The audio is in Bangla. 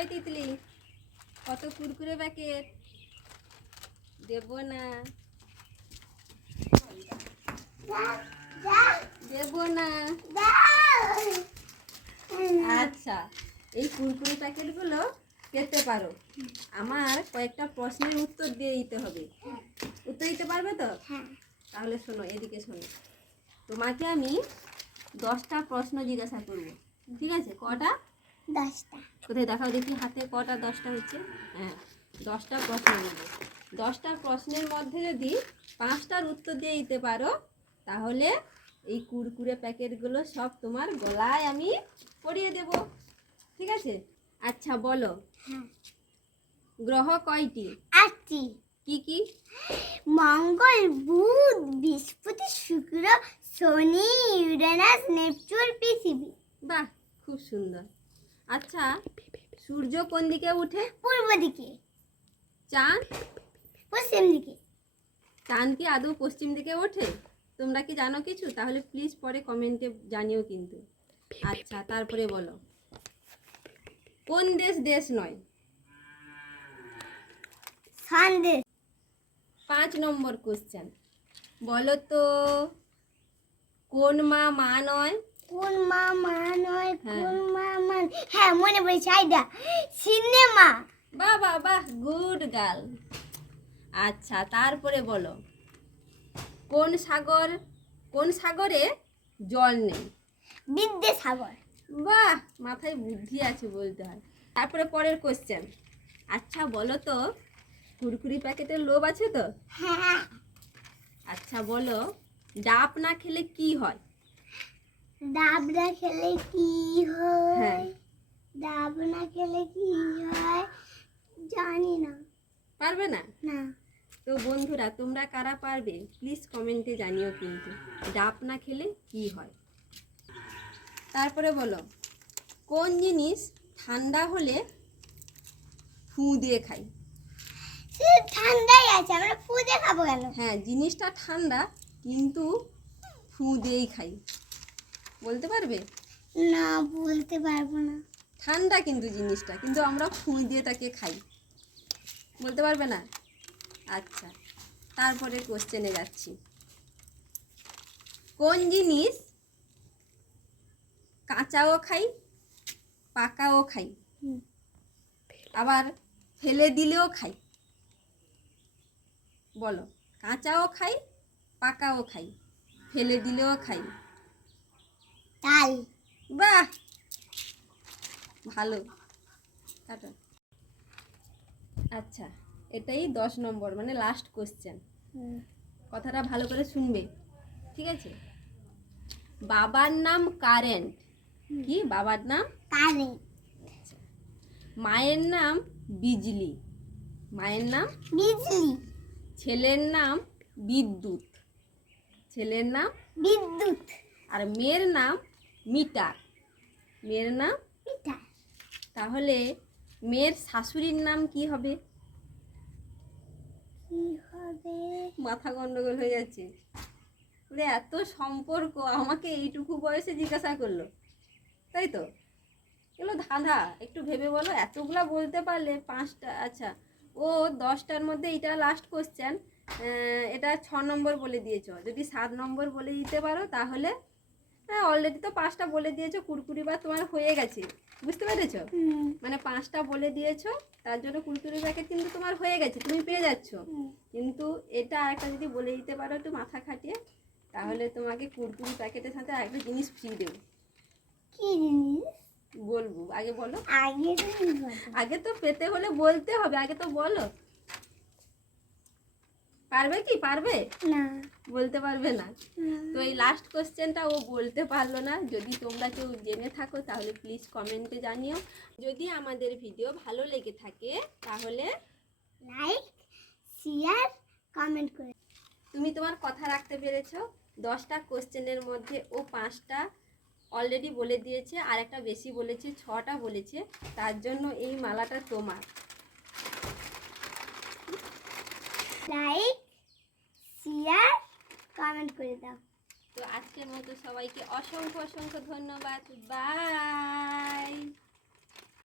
ওই তিতলি, কত কুরকুরে প্যাকেট দেবো না, দেবো না। আচ্ছা, এই কুরকুরে প্যাকেটগুলো খেতে পারো। আমার কয়েকটা প্রশ্নের উত্তর দিয়ে দিতে হবে। উত্তর দিতে পারবে তো? তাহলে শোনো, এদিকে শোনো। তোমাকে আমি 10টা প্রশ্ন জিজ্ঞাসা করব, ঠিক আছে? কটা? 10টা। কোথায় দেখাও দেখি হাতে কটা 10টা হচ্ছে। হ্যাঁ, 10টা প্রশ্ন নেব। 10টা প্রশ্নের মধ্যে যদি 5টার উত্তর দিয়ে দিতে পারো, তাহলে এই কুরকুরে প্যাকেটগুলো সব তোমার গলায় আমি পরিয়ে দেব, ঠিক আছে? আচ্ছা বলো, গ্রহ কয়টি? 8টি। কি কি? মঙ্গল, বুধ, বৃহস্পতি, শুক্র, শনি, ইউরেনাস, নেপচুন, পৃথিবী। বাহ, খুব সুন্দর। আচ্ছা, সূর্য কোন দিকে উঠে? পূর্ব দিকে। চাঁদ? পশ্চিম দিকে। চাঁদ কি আদৌ পশ্চিম দিকে ওঠে? তোমরা কি জানো কিছু? তাহলে প্লিজ পরে কমেন্টে জানিও কিন্তু। আচ্ছা, তারপরে বলো, কোন দেশ দেশ নয়? সন্দেশ। 5 নম্বর কোশ্চেন, বলো তো, কোন মা মা নয়? কোন মা মা নয়? হ্যাঁ। কোন মা মা? হ্যাঁ, মনে পড়েছে, আইডা, সিনেমা। বাহ বাহ বাহ, গুড গার্ল। আচ্ছা, তারপরে বলো, কোন সাগরে জল নেই? বিদ্যাসাগর। বাহ, মাথায় বুদ্ধি আছে বলতে হয়। তারপরে পরের কোশ্চেন, আচ্ছা বলো তো, কুরকুরি প্যাকেটের লোভ আছে তো? হ্যাঁ। আচ্ছা বলো, ডাব না খেলে কি হয়? ডাব না খেলে কি হয়? হ্যাঁ। ডাব না খেলে কি হয় জানি না। পারবে না? না। তো বন্ধুরা, তোমরা কারা পারবে প্লিজ কমেন্টে জানিও কিন্তু, ডাব না খেলে কি হয়। তারপরে বলো, কোন জিনিস ঠান্ডা হলে ফু দিয়ে খাই? সে ঠান্ডাই আছে, আমরা ফুদে খাবো কেন? হ্যাঁ, জিনিসটা ঠান্ডা কিন্তু ফু দিয়েই খাই, বলতে পারবে? না, বলতে পারবো না। ঠান্ডা কিন্তু জিনিসটা, কিন্তু আমরা ফু দিয়ে তাকে খাই, বলতে পারবে না? আচ্ছা, তারপরে কোশ্চেনে যাচ্ছি, কোন জিনিস কাঁচাও খাই পাকাও খাই আবার ফেলে দিলেও খাই? বলো, কাঁচাও খাই পাকাও খাই ফেলে দিলেও খাই। তাল। বাহ, ভালো। টাটা। আচ্ছা, এটাই 10 নম্বর, মানে লাস্ট কোশ্চেন। কথাটা ভালো করে শুনবে, ঠিক আছে? বাবার নাম কারেন্ট। কি বাবার নাম? কারেন্ট। মায়ের নাম বিজলি। মায়ের নাম বিজলি। ছেলের নাম বিদ্যুৎ। ছেলের নাম বিদ্যুৎ। আর মেয়ের নাম মিটার। মেয়ের নাম মিটার। তাহলে মেয়ের শাশুড়ির নাম কি হবে? কি হবে? মাথা গন্ডগোল হয়ে যাচ্ছে। বলে এত সম্পর্ক আমাকে এইটুকু বয়সে জিজ্ঞাসা করলো, তাই তো? এগুলো ধাঁধা, একটু ভেবে বলো। এতগুলা বলতে পারলে 5টা। আচ্ছা, ও 10টার মধ্যে এটা লাস্ট কোশ্চেন, এটা 6 নম্বর বলে দিয়েছো। যদি 7 নম্বর বলে দিতে পারো তাহলে, হ্যাঁ অলরেডি তো 5টা বলে দিয়েছো, কুরকুরি বা তোমার হয়ে গেছে, বুঝতে পেরেছো? মানে 5টা বলে দিয়েছো, তার জন্য কুরকুরি প্যাকেট কিন্তু তোমার হয়ে গেছে, তুমি পেয়ে যাচ্ছ। কিন্তু এটা আরেকটা যদি বলে দিতে পারো একটু মাথা খাটিয়ে, তাহলে তোমাকে কুরকুরি প্যাকেটের সাথে আরেকটা জিনিস ফ্রি দেবো। কি জিনিস? বলবো, আগে বলো। আগে তো পেতে হলে বলতে হবে, আগে তো বলো। পারবে কি? পারবে না। বলতে পারবে না। তো এই লাস্ট কোশ্চেনটা ও বলতে পারলো না। যদি তোমরা কেউ জেনে থাকো তাহলে প্লিজ কমেন্টে জানিও। যদি আমাদের ভিডিও ভালো লেগে থাকে তাহলে লাইক, শেয়ার, কমেন্ট করে। তুমি তোমার কথা রাখতে পেরেছো। 10টা কোশ্চেনের মধ্যে ও 5টা অলরেডি বলে দিয়েছে, আর একটা বেশি বলেছে, 6টা বলেছে। তার জন্য এই মালাটা তোমার। লাইক, শেয়ার, কমেন্ট করে দাও। তো আজকের মতো সবাইকে অসংখ্য অসংখ্য ধন্যবাদ। বাই।